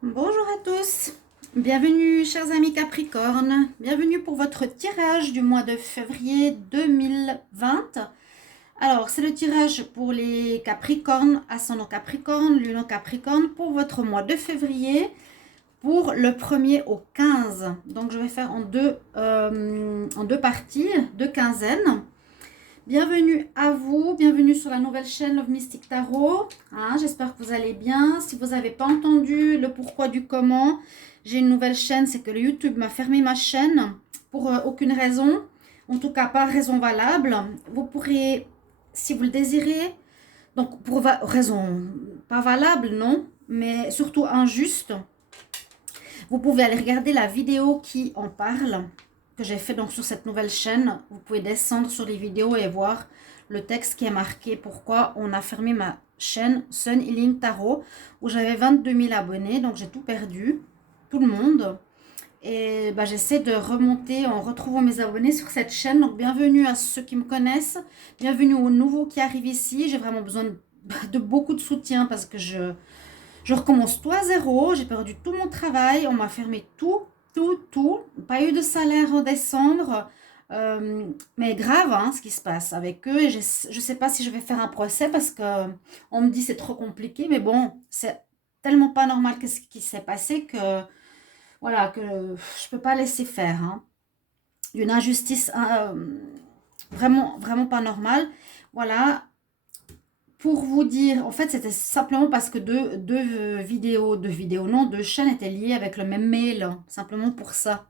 Bonjour à tous, bienvenue chers amis Capricorne, bienvenue pour votre tirage du mois de février 2020. Alors c'est le tirage pour les Capricornes, ascendant Capricorne, lune en Capricorne pour votre mois de février pour le 1er au 15. Donc je vais faire en deux parties, deux quinzaines. Bienvenue à vous, bienvenue sur la nouvelle chaîne Love Mystic Tarot. J'espère que vous allez bien. Si vous n'avez pas entendu le pourquoi du comment, j'ai une nouvelle chaîne, c'est que le YouTube m'a fermé ma chaîne pour aucune raison, en tout cas pas raison valable. Vous pourrez, si vous le désirez, donc pour raison pas valable, non, mais surtout injuste, vous pouvez aller regarder la vidéo qui en parle, que j'ai fait donc sur cette nouvelle chaîne. Vous pouvez descendre sur les vidéos et voir le texte qui est marqué pourquoi on a fermé ma chaîne Sun Healing Tarot, où j'avais 22 000 abonnés, donc j'ai tout perdu, tout le monde. Et j'essaie de remonter en retrouvant mes abonnés sur cette chaîne. Donc bienvenue à ceux qui me connaissent, bienvenue aux nouveaux qui arrivent ici. J'ai vraiment besoin de beaucoup de soutien parce que je recommence tout à zéro, j'ai perdu tout mon travail, on m'a fermé tout. Pas eu de salaire en décembre, mais grave ce qui se passe avec eux. Et je ne sais pas si je vais faire un procès parce qu'on me dit c'est trop compliqué, mais bon, c'est tellement pas normal que ce qui s'est passé que voilà, que je peux pas laisser faire. Une injustice vraiment, vraiment pas normale. Voilà, pour vous dire, en fait, c'était simplement parce que deux chaînes étaient liées avec le même mail, simplement pour ça.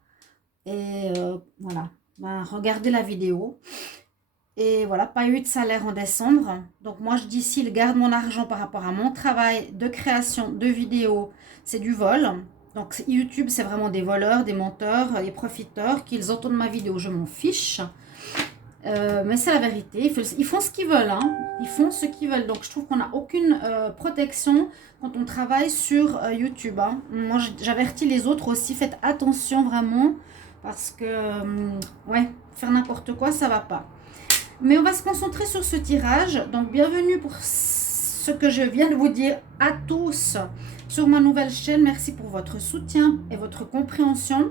Et voilà, regardez la vidéo. Et voilà, pas eu de salaire en décembre. Donc moi, je dis s'ils gardent mon argent par rapport à mon travail de création de vidéos, c'est du vol. Donc YouTube, c'est vraiment des voleurs, des menteurs, des profiteurs. Qu'ils entendent ma vidéo, je m'en fiche. Mais c'est la vérité, ils font ce qu'ils veulent, ils font ce qu'ils veulent. Donc je trouve qu'on n'a aucune protection quand on travaille sur YouTube. Moi j'avertis les autres aussi, faites attention vraiment, parce que ouais, faire n'importe quoi ça va pas. Mais on va se concentrer sur ce tirage. Donc bienvenue pour ce que je viens de vous dire à tous sur ma nouvelle chaîne. Merci pour votre soutien et votre compréhension.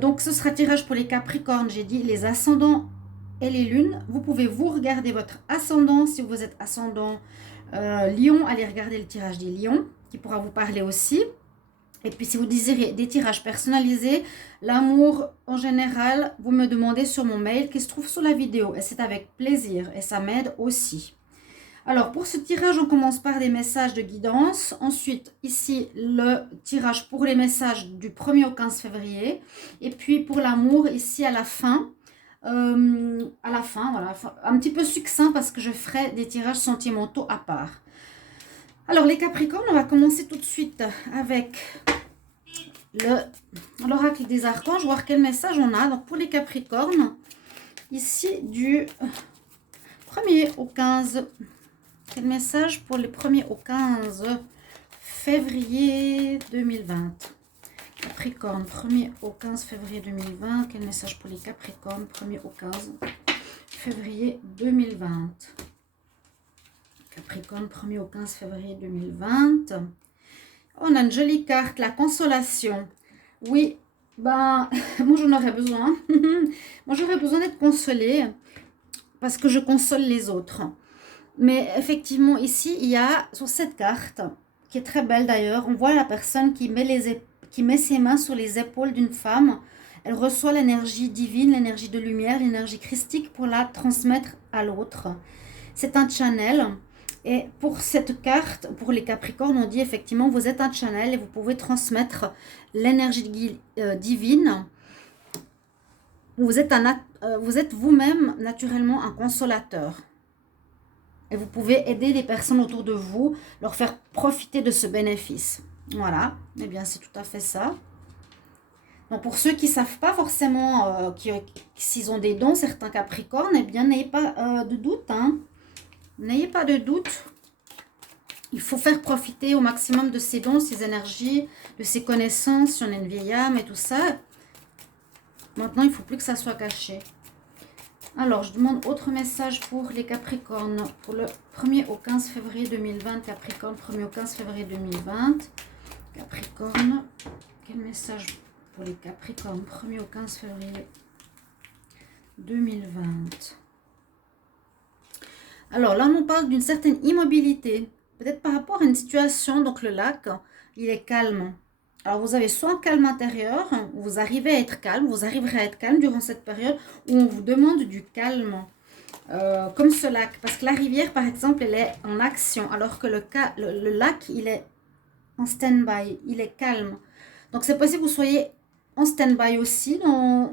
Donc ce sera tirage pour les Capricornes, j'ai dit les ascendants et les lunes. Vous pouvez vous regarder votre ascendant. Si vous êtes ascendant Lion, allez regarder le tirage des lions qui pourra vous parler aussi. Et puis si vous désirez des tirages personnalisés, l'amour en général, vous me demandez sur mon mail qui se trouve sous la vidéo. Et c'est avec plaisir et ça m'aide aussi. Alors pour ce tirage, on commence par des messages de guidance. Ensuite, ici, le tirage pour les messages du 1er au 15 février. Et puis pour l'amour, ici à la fin, voilà, un petit peu succinct parce que je ferai des tirages sentimentaux à part. Alors les Capricornes, on va commencer tout de suite avec l'oracle des archanges, voir quel message on a. Donc pour les Capricornes, ici du 1er au 15, quel message pour les 1er au 15 février 2020. Capricorne, 1er au 15 février 2020. Quel message pour les Capricornes, 1er au 15 février 2020. Capricorne, 1er au 15 février 2020. On a une jolie carte, la consolation. Oui, moi j'en aurais besoin. Moi j'aurais besoin d'être consolée parce que je console les autres. Mais effectivement, ici, il y a sur cette carte, qui est très belle d'ailleurs, on voit la personne qui met ses mains sur les épaules d'une femme. Elle reçoit l'énergie divine, l'énergie de lumière, l'énergie christique pour la transmettre à l'autre. C'est un channel. Et pour cette carte, pour les Capricornes, on dit effectivement, vous êtes un channel et vous pouvez transmettre l'énergie divine. Vous êtes vous-même naturellement un consolateur. Et vous pouvez aider les personnes autour de vous, leur faire profiter de ce bénéfice. Voilà, eh bien c'est tout à fait ça. Donc pour ceux qui ne savent pas forcément s'ils ont des dons, certains Capricornes, eh bien n'ayez pas de doute. N'ayez pas de doute. Il faut faire profiter au maximum de ces dons, ces énergies, de ces connaissances, si on est une vieille âme et tout ça. Maintenant, il ne faut plus que ça soit caché. Alors, je demande autre message pour les Capricornes. Pour le 1er au 15 février 2020, Capricorne, 1er au 15 février 2020. Capricorne, quel message pour les Capricornes, 1er au 15 février 2020. Alors là, on parle d'une certaine immobilité, peut-être par rapport à une situation. Donc le lac, il est calme. Alors vous avez soit un calme intérieur, où vous arrivez à être calme, vous arriverez à être calme durant cette période où on vous demande du calme, comme ce lac. Parce que la rivière, par exemple, elle est en action, alors que le lac, il est en stand-by, il est calme. Donc c'est possible que vous soyez en stand-by aussi dans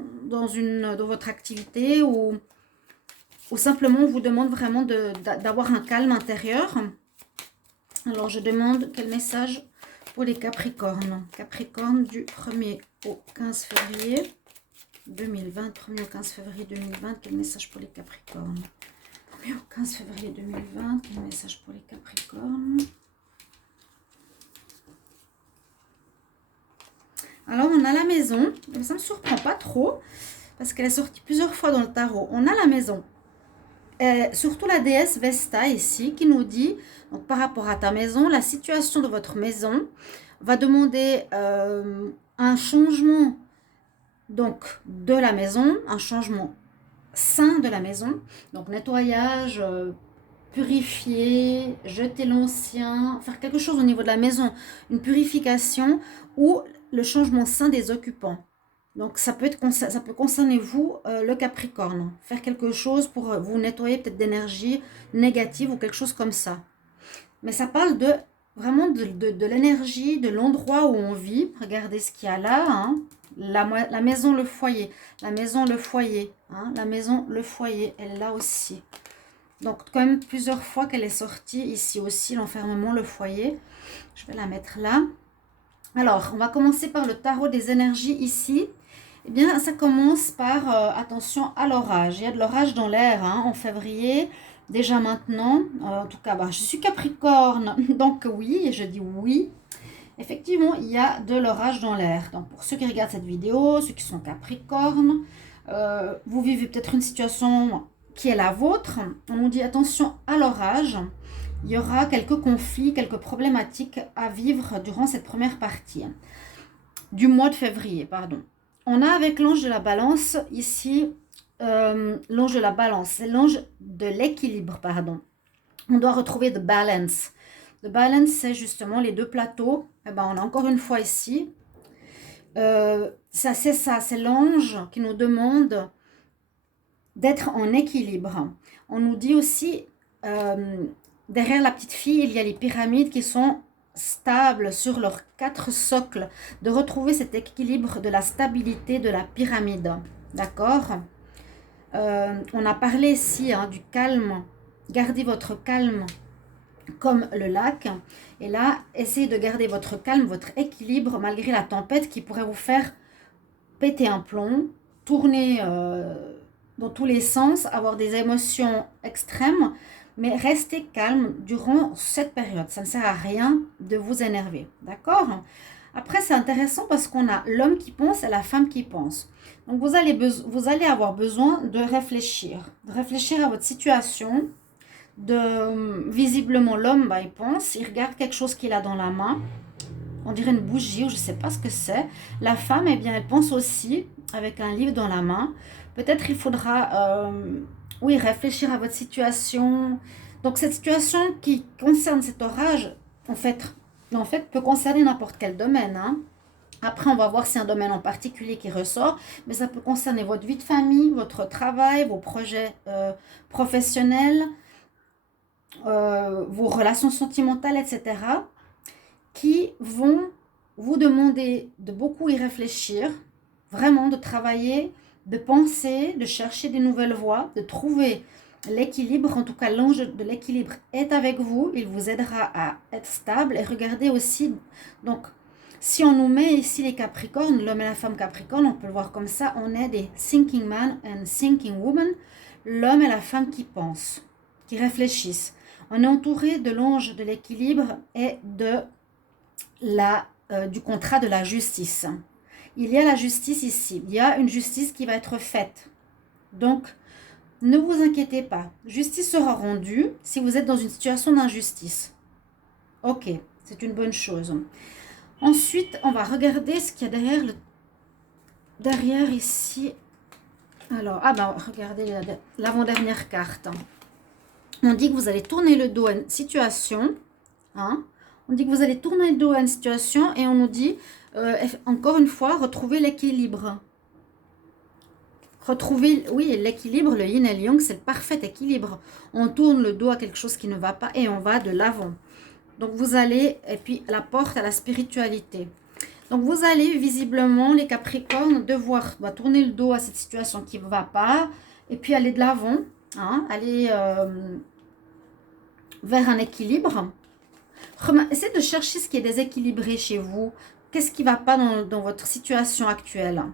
votre activité, ou simplement on vous demande vraiment d'avoir un calme intérieur. Alors je demande quel message pour les Capricornes. Capricorne du 1er au 15 février 2020. 1er au 15 février 2020, quel message pour les Capricornes. 1er au 15 février 2020, quel message pour les Capricornes. Alors on a la maison, ça ne me surprend pas trop, parce qu'elle est sortie plusieurs fois dans le tarot. On a la maison. Surtout la déesse Vesta ici qui nous dit, donc par rapport à ta maison, la situation de votre maison va demander un changement donc de la maison, un changement sain de la maison, donc nettoyage, purifier, jeter l'ancien, faire quelque chose au niveau de la maison, une purification ou le changement sain des occupants. Donc, ça peut concerner vous, le Capricorne. Faire quelque chose pour vous nettoyer peut-être d'énergie négative ou quelque chose comme ça. Mais ça parle vraiment de l'énergie, de l'endroit où on vit. Regardez ce qu'il y a là. Hein. La maison, le foyer. La maison, le foyer. Hein. La maison, le foyer. Elle est là aussi. Donc, quand même plusieurs fois qu'elle est sortie. Ici aussi, l'enfermement, le foyer. Je vais la mettre là. Alors, on va commencer par le tarot des énergies ici. Eh bien, ça commence par, attention à l'orage. Il y a de l'orage dans l'air hein, en février, déjà maintenant. En tout cas, je suis Capricorne, donc oui, je dis oui. Effectivement, il y a de l'orage dans l'air. Donc, pour ceux qui regardent cette vidéo, ceux qui sont Capricorne, vous vivez peut-être une situation qui est la vôtre. On nous dit attention à l'orage. Il y aura quelques conflits, quelques problématiques à vivre durant cette première partie du mois de février, pardon. On a avec l'ange de la balance ici, l'ange de la balance, c'est l'ange de l'équilibre, pardon. On doit retrouver the balance. The balance, c'est justement les deux plateaux. Eh ben, on a encore une fois ici. Ça, c'est l'ange qui nous demande d'être en équilibre. On nous dit aussi, derrière la petite fille, il y a les pyramides qui sont stables sur leurs 4 socles, de retrouver cet équilibre de la stabilité de la pyramide. D'accord? On a parlé ici hein, du calme. Gardez votre calme comme le lac. Et là, essayez de garder votre calme, votre équilibre, malgré la tempête qui pourrait vous faire péter un plomb, tourner dans tous les sens, avoir des émotions extrêmes. Mais restez calme durant cette période. Ça ne sert à rien de vous énerver. D'accord? Après, c'est intéressant parce qu'on a l'homme qui pense et la femme qui pense. Donc, vous allez avoir besoin de réfléchir à votre situation. Visiblement, l'homme, il pense, il regarde quelque chose qu'il a dans la main. On dirait une bougie ou je ne sais pas ce que c'est. La femme, eh bien, elle pense aussi avec un livre dans la main. Peut-être il faudra... oui, réfléchir à votre situation. Donc, cette situation qui concerne cet orage, en fait peut concerner n'importe quel domaine. Hein. Après, on va voir si un domaine en particulier qui ressort, mais ça peut concerner votre vie de famille, votre travail, vos projets professionnels, vos relations sentimentales, etc., qui vont vous demander de beaucoup y réfléchir, vraiment de travailler, de penser, de chercher des nouvelles voies, de trouver l'équilibre. En tout cas, l'ange de l'équilibre est avec vous. Il vous aidera à être stable. Et regardez aussi, donc, si on nous met ici les Capricornes, l'homme et la femme Capricorne, on peut le voir comme ça, on est des thinking man and thinking woman, l'homme et la femme qui pensent, qui réfléchissent. On est entouré de l'ange de l'équilibre et du contrat de la justice. Il y a la justice ici. Il y a une justice qui va être faite. Donc, ne vous inquiétez pas. Justice sera rendue si vous êtes dans une situation d'injustice. Ok, c'est une bonne chose. Ensuite, on va regarder ce qu'il y a derrière ici. Alors, regardez l'avant-dernière carte. On dit que vous allez tourner le dos à une situation. Hein. On dit que vous allez tourner le dos à une situation et on nous dit, encore une fois, retrouver l'équilibre. Retrouver, oui, l'équilibre, le yin et le yang, c'est le parfait équilibre. On tourne le dos à quelque chose qui ne va pas et on va de l'avant. Donc, vous allez, et puis la porte à la spiritualité. Donc, vous allez visiblement, les Capricornes, devoir tourner le dos à cette situation qui ne va pas et puis aller de l'avant, hein, aller vers un équilibre. Essayez de chercher ce qui est déséquilibré chez vous. Qu'est-ce qui ne va pas dans votre situation actuelle,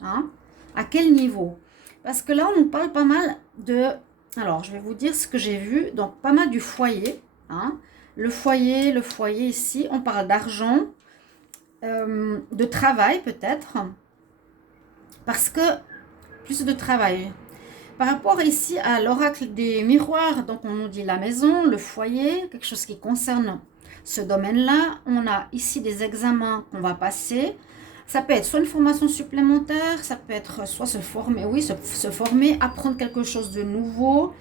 hein? À quel niveau? Parce que là, on nous parle pas mal de... Alors, je vais vous dire ce que j'ai vu. Donc, pas mal du foyer, hein? Le foyer ici, on parle d'argent, de travail peut-être, parce que plus de travail. Par rapport ici à l'oracle des miroirs, donc on nous dit la maison, le foyer, quelque chose qui concerne ce domaine-là. On a ici des examens qu'on va passer. Ça peut être soit une formation supplémentaire, ça peut être soit se former, oui, se former, apprendre quelque chose de nouveau,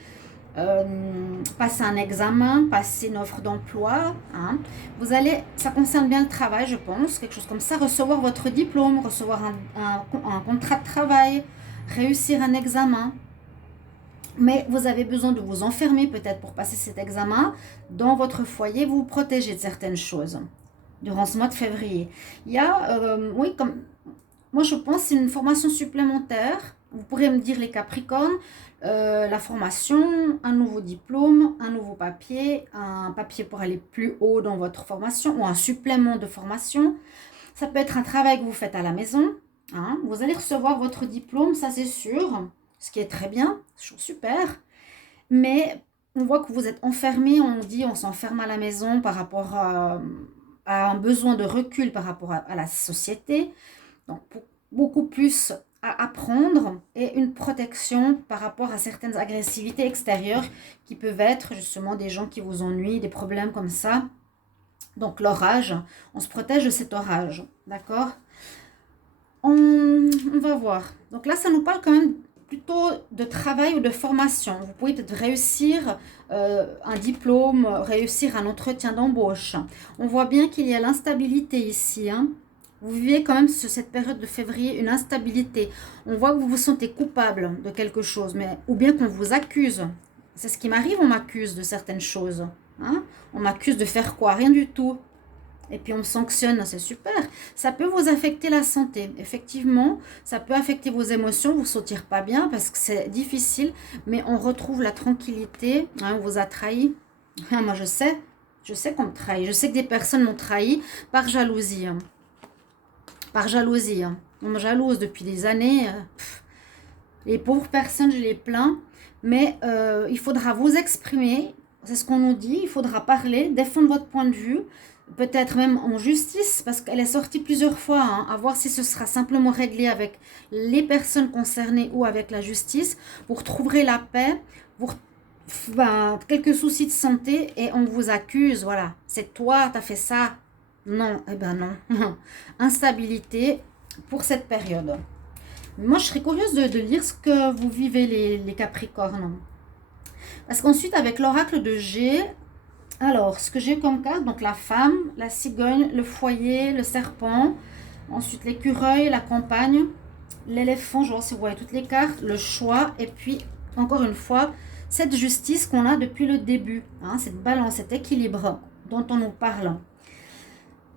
passer un examen, passer une offre d'emploi. Hein. Vous allez, ça concerne bien le travail, je pense, quelque chose comme ça, recevoir votre diplôme, recevoir un contrat de travail, réussir un examen. Mais vous avez besoin de vous enfermer peut-être pour passer cet examen. Dans votre foyer, vous vous protégez de certaines choses durant ce mois de février. Il y a, oui, comme moi je pense, c'est une formation supplémentaire. Vous pourrez me dire les Capricornes, la formation, un nouveau diplôme, un nouveau papier, un papier pour aller plus haut dans votre formation ou un supplément de formation. Ça peut être un travail que vous faites à la maison. Hein. Vous allez recevoir votre diplôme, ça c'est sûr, ce qui est très bien, super. Mais on voit que vous êtes enfermé, on dit on s'enferme à la maison par rapport à un besoin de recul par rapport à la société. Donc, beaucoup plus à apprendre et une protection par rapport à certaines agressivités extérieures qui peuvent être justement des gens qui vous ennuient, des problèmes comme ça. Donc, l'orage, on se protège de cet orage, d'accord? On va voir. Donc là, ça nous parle quand même plutôt de travail ou de formation. Vous pouvez peut-être réussir un diplôme, réussir un entretien d'embauche. On voit bien qu'il y a l'instabilité ici. Hein. Vous vivez quand même sur cette période de février une instabilité. On voit que vous vous sentez coupable de quelque chose, ou bien qu'on vous accuse. C'est ce qui m'arrive, on m'accuse de certaines choses. Hein. On m'accuse de faire quoi? Rien du tout. Et puis on me sanctionne, c'est super. Ça peut vous affecter la santé. Effectivement, ça peut affecter vos émotions, vous ne sentir pas bien parce que c'est difficile. Mais on retrouve la tranquillité. Hein, on vous a trahi. Ah, moi je sais qu'on me trahit. Je sais que des personnes m'ont trahi par jalousie. Hein. Par jalousie. Hein. On me jalouse depuis des années. Les pauvres personnes, je les plains. Mais il faudra vous exprimer. C'est ce qu'on nous dit. Il faudra parler, défendre votre point de vue. Peut-être même en justice, parce qu'elle est sortie plusieurs fois, hein, à voir si ce sera simplement réglé avec les personnes concernées ou avec la justice. Vous retrouverez la paix, quelques soucis de santé et on vous accuse, voilà, c'est toi, tu as fait ça. Non, eh ben non. Instabilité pour cette période. Moi, je serais curieuse de lire ce que vous vivez les Capricornes. Parce qu'ensuite, avec l'oracle de G... Alors, ce que j'ai comme carte, donc la femme, la cigogne, le foyer, le serpent, ensuite l'écureuil, la campagne, l'éléphant, je vois si vous voyez toutes les cartes, le choix, et puis, encore une fois, cette justice qu'on a depuis le début, hein, cette balance, cet équilibre dont on nous parle.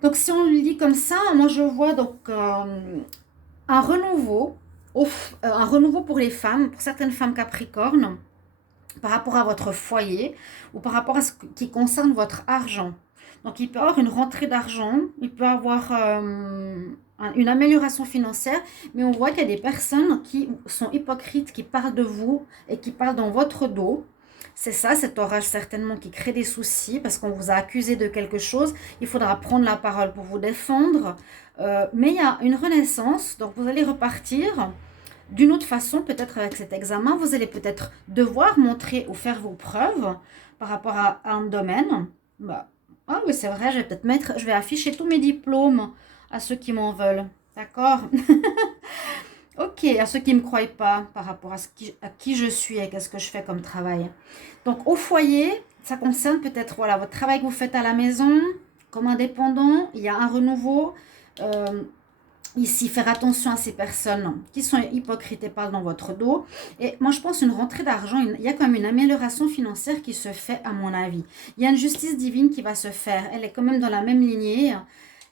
Donc, si on le lit comme ça, moi je vois donc un renouveau pour les femmes, pour certaines femmes capricornes, par rapport à votre foyer ou par rapport à ce qui concerne votre argent. Donc, il peut y avoir une rentrée d'argent, il peut y avoir une amélioration financière, mais on voit qu'il y a des personnes qui sont hypocrites, qui parlent de vous et qui parlent dans votre dos. C'est ça, cet orage certainement qui crée des soucis parce qu'on vous a accusé de quelque chose. Il faudra prendre la parole pour vous défendre. Mais il y a une renaissance, donc vous allez repartir d'une autre façon, peut-être avec cet examen, vous allez peut-être devoir montrer ou faire vos preuves par rapport à un domaine. Ah oui, c'est vrai, je vais peut-être mettre, je vais afficher tous mes diplômes à ceux qui m'en veulent. D'accord? Ok, à ceux qui ne me croient pas par rapport à qui je suis et qu'est-ce que je fais comme travail. Donc, au foyer, ça concerne peut-être voilà, votre travail que vous faites à la maison, comme indépendant. Il y a un renouveau. Euh, Ici, faire attention à ces personnes qui sont hypocrites et parlent dans votre dos. Et moi, je pense une rentrée d'argent, il y a quand même une amélioration financière qui se fait, à mon avis. Il y a une justice divine qui va se faire. Elle est quand même dans la même lignée.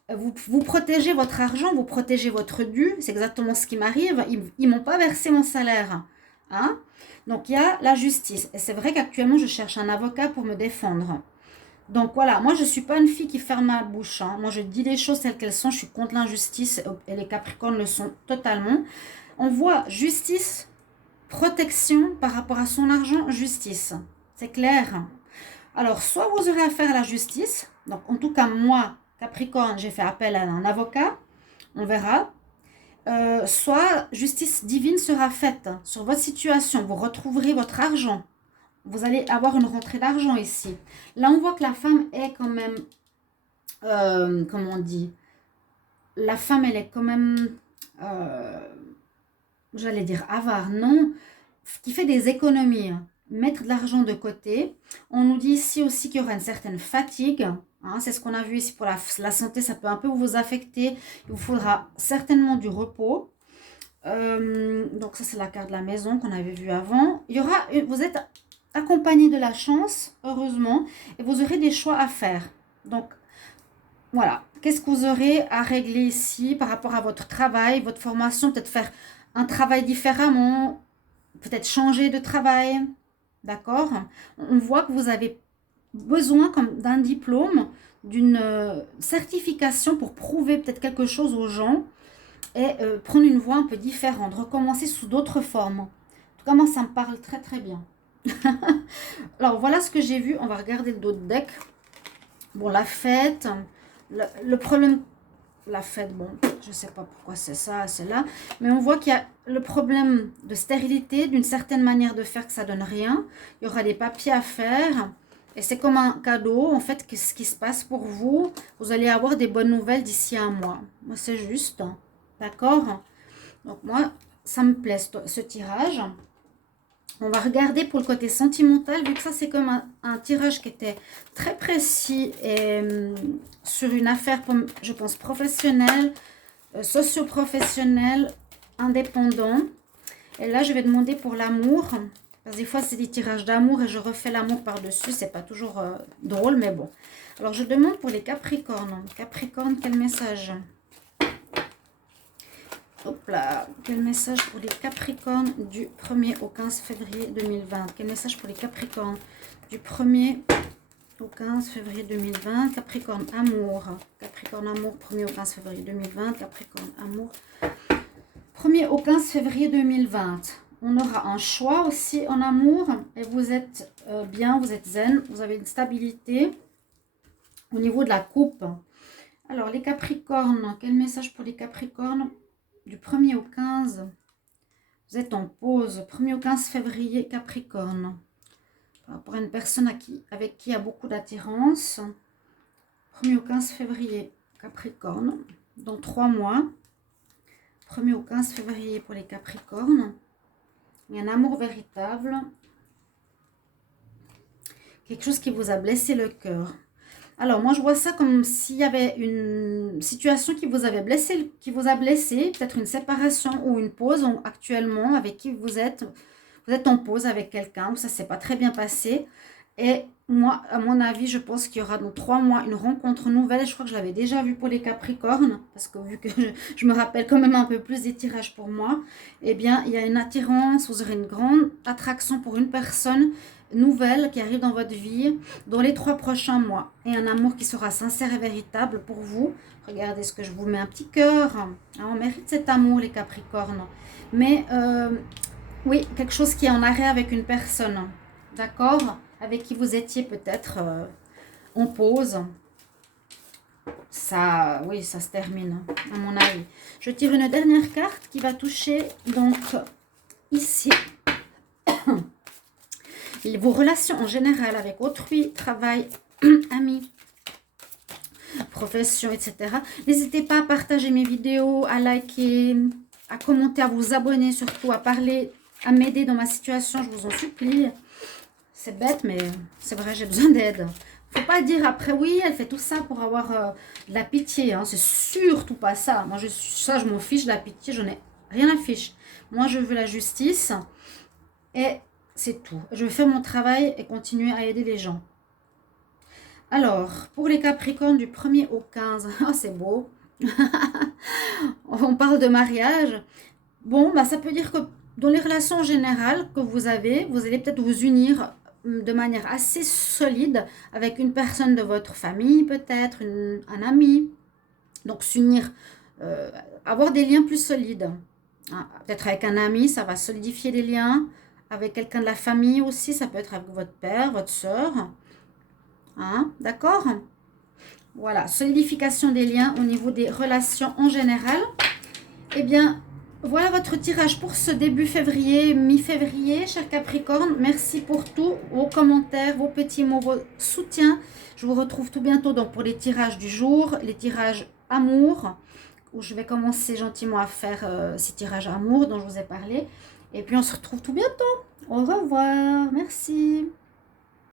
Vous protégez votre argent, vous protégez votre dû. C'est exactement ce qui m'arrive. Ils ne m'ont pas versé mon salaire. Hein? Donc, il y a la justice. Et c'est vrai qu'actuellement, je cherche un avocat pour me défendre. Donc voilà, moi je ne suis pas une fille qui ferme ma bouche. Hein. Moi je dis les choses telles qu'elles sont. Je suis contre l'injustice et les Capricornes le sont totalement. On voit justice, protection par rapport à son argent, justice. C'est clair. Alors soit vous aurez affaire à la justice. Donc en tout cas moi, Capricorne, j'ai fait appel à un avocat. On verra. Soit justice divine sera faite sur votre situation. Vous retrouverez votre argent. Vous allez avoir une rentrée d'argent ici. Là, on voit que la femme est quand même, comment on dit, la femme, elle est quand même, euh, j'allais dire avare, non, qui fait des économies, hein. Mettre de l'argent de côté. On nous dit ici aussi qu'il y aura une certaine fatigue. Hein, c'est ce qu'on a vu ici pour la santé, ça peut un peu vous affecter. Il vous faudra certainement du repos. Donc ça, c'est la carte de la maison qu'on avait vue avant. Il y aura, vous êtes accompagné de la chance, heureusement, et vous aurez des choix à faire. Donc, voilà. Qu'est-ce que vous aurez à régler ici par rapport à votre travail, votre formation, peut-être faire un travail différemment, peut-être changer de travail, d'accord? On voit que vous avez besoin comme d'un diplôme, d'une certification pour prouver peut-être quelque chose aux gens et prendre une voie un peu différente, recommencer sous d'autres formes. En tout cas, moi, ça me parle très très bien. Alors, voilà ce que j'ai vu. On va regarder le dos de deck. Bon, la fête. Le problème... La fête, bon, je ne sais pas pourquoi c'est ça, c'est là. Mais on voit qu'il y a le problème de stérilité, d'une certaine manière de faire que ça donne rien. Il y aura des papiers à faire. Et c'est comme un cadeau, en fait, ce qui se passe pour vous. Vous allez avoir des bonnes nouvelles d'ici un mois. Moi, c'est juste. D'accord? Donc, moi, ça me plaît, ce tirage. On va regarder pour le côté sentimental, vu que ça c'est comme un tirage qui était très précis et sur une affaire, je pense, professionnelle, socio-professionnelle, indépendant. Et là, je vais demander pour l'amour. Parce que des fois, c'est des tirages d'amour et je refais l'amour par-dessus. C'est pas toujours drôle, mais bon. Alors, je demande pour les Capricornes. Capricorne, quel message ? Hop là, quel message pour les Capricornes du 1er au 15 février 2020? Quel message pour les Capricornes du 1er au 15 février 2020? Capricorne amour. Capricorne amour, 1er au 15 février 2020. Capricorne amour, 1er au 15 février 2020. On aura un choix aussi en amour. Et vous êtes bien, vous êtes zen, vous avez une stabilité au niveau de la coupe. Alors, les Capricornes, quel message pour les Capricornes du 1er au 15, vous êtes en pause. 1er au 15 février, Capricorne. Par rapport à une personne avec qui il y a beaucoup d'attirance. 1er au 15 février, Capricorne. Dans 3 mois. 1er au 15 février pour les Capricornes. Il y a un amour véritable. Quelque chose qui vous a blessé le cœur. Alors, moi, je vois ça comme s'il y avait une situation qui vous avait blessé, peut-être une séparation ou une pause actuellement avec qui vous êtes en pause avec quelqu'un, où ça ne s'est pas très bien passé. Et moi, à mon avis, je pense qu'il y aura dans 3 mois une rencontre nouvelle. Je crois que je l'avais déjà vu pour les Capricornes, parce que vu que je me rappelle quand même un peu plus des tirages pour moi, eh bien, il y a une attirance, vous aurez une grande attraction pour une personne nouvelle qui arrive dans votre vie dans les 3 prochains mois. Et un amour qui sera sincère et véritable pour vous. Regardez ce que je vous mets, un petit cœur. Ah, on mérite cet amour, les Capricornes. Mais, oui, quelque chose qui est en arrêt avec une personne. D'accord ? Avec qui vous étiez peut-être en pause. Ça, oui, ça se termine, à mon avis. Je tire une dernière carte qui va toucher, donc, ici. Vos relations en général avec autrui, travail, amis. profession, etc. N'hésitez pas à partager mes vidéos, à liker, à commenter, à vous abonner, surtout à parler, à m'aider dans ma situation, je vous en supplie. C'est bête, mais c'est vrai, j'ai besoin d'aide. Faut pas dire après, oui, elle fait tout ça pour avoir de la pitié. Hein. C'est surtout pas ça. Moi, je m'en fiche de la pitié, j'en ai rien à fiche. Moi, je veux la justice et c'est tout. Je veux faire mon travail et continuer à aider les gens. Alors, pour les Capricornes du 1er au 15, oh, c'est beau. On parle de mariage. Bon, bah, ça peut dire que dans les relations en général que vous allez peut-être vous unir de manière assez solide avec une personne de votre famille, peut-être un ami. Donc, s'unir, avoir des liens plus solides. Hein, peut-être avec un ami, ça va solidifier des liens. Avec quelqu'un de la famille aussi, ça peut être avec votre père, votre soeur. Hein, d'accord? Voilà, solidification des liens au niveau des relations en général. Eh bien, voilà votre tirage pour ce début février, mi-février, cher Capricorne. Merci pour tout, vos commentaires, vos petits mots, vos soutiens. Je vous retrouve tout bientôt donc pour les tirages du jour, les tirages amour, où je vais commencer gentiment à faire ces tirages amour dont je vous ai parlé. Et puis on se retrouve tout bientôt. Au revoir, merci.